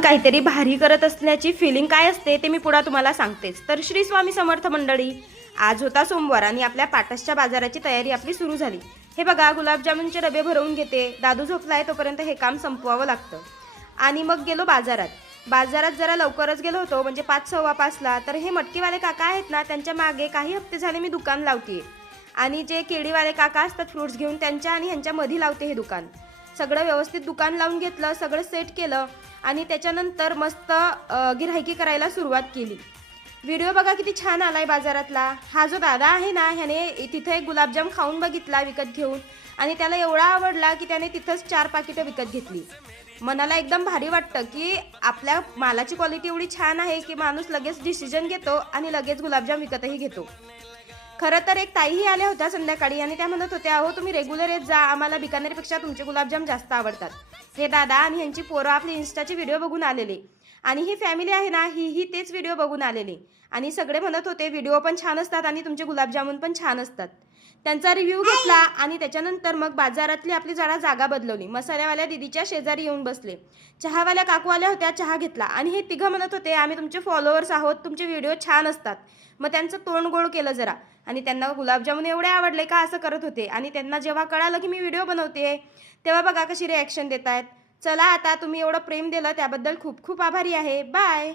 काहीतरी भारी करत असल्याची फिलिंग काय असते ते मी पुढे तुम्हाला सांगतेच। तर श्री स्वामी समर्थ मंडळी, आज होता सोमवार आणि आपल्या पाटसच्या बाजाराची तयारी आपली सुरू झाली। हे बघा, गुलाबजामुनचे डबे भरवून घेते। दादू झोपलाय तोपर्यंत हे काम संपवावं लागतं। आणि मग गेलो बाजारात जरा लवकरच गेलो होतो, म्हणजे 5:15ला। तर हे मटकीवाले काका आहेत ना, त्यांच्या मागे काही हप्ते झाले मी दुकान लावते। आणि जे केळीवाले काका असतात फ्रुट्स घेऊन, त्यांच्या आणि ह्यांच्या मध्ये लावते हे दुकान। सगळं व्यवस्थित दुकान लावून घेतलं, सगळं सेट केलं आणि त्याच्यानंतर मस्त गिऱ्हाईकी करायला सुरुवात केली। व्हिडिओ बघा किती छान आलाय बाजारातला। हा जो दादा आहे ना, ह्याने तिथे एक गुलाबजाम खाऊन बघितला विकत घेऊन आणि त्याला एवढा आवडला की त्याने तिथंच 4 पाकिटं विकत घेतली। मनाला एकदम भारी वाटतं की आपल्या मालाची क्वालिटी एवढी छान आहे की माणूस लगेच डिसिजन घेतो आणि लगेच गुलाबजाम विकतही घेतो। खरं तर एक ताईही आल्या होत्या संध्याकाळी आणि त्या म्हणत होत्या, अहो तुम्ही रेग्युलर येत जा, आम्हाला बिकानेरपेक्षा तुमचे गुलाबजाम जास्त आवडतात। हे दादा आणि ह्यांची पोरं आपले इन्स्टाचे व्हिडिओ बघून आलेले आणि ही फॅमिली आहे ना, ही तेच व्हिडिओ बघून आलेले आणि सगळे म्हणत होते व्हिडिओ पण छान असतात आणि तुमचे गुलाबजामुन पण छान असतात। त्यांचा रिव्ह्यू घेतला आणि त्याच्यानंतर मग बाजारातली आपली जरा जागा बदलवली। मसाल्यावाल्या दीदीच्या शेजारी येऊन बसले। चहावाल्या काकू आल्या होत्या, चहा घेतला आणि हे तिघं म्हणत होते, आम्ही तुमचे फॉलोअर्स आहोत, तुमचे व्हिडिओ छान असतात। मग त्यांचं तोंड गोड केलं जरा आणि त्यांना गुलाबजामुन एवढे आवडले का असं करत होते। आणि त्यांना जेव्हा कळालं की मी व्हिडिओ बनवते तेव्हा बघा कशी रिॲक्शन देत आहेत। चला, आता तुम्ही एवढं प्रेम दिलं त्याबद्दल खूप खूप आभारी आहे। बाय।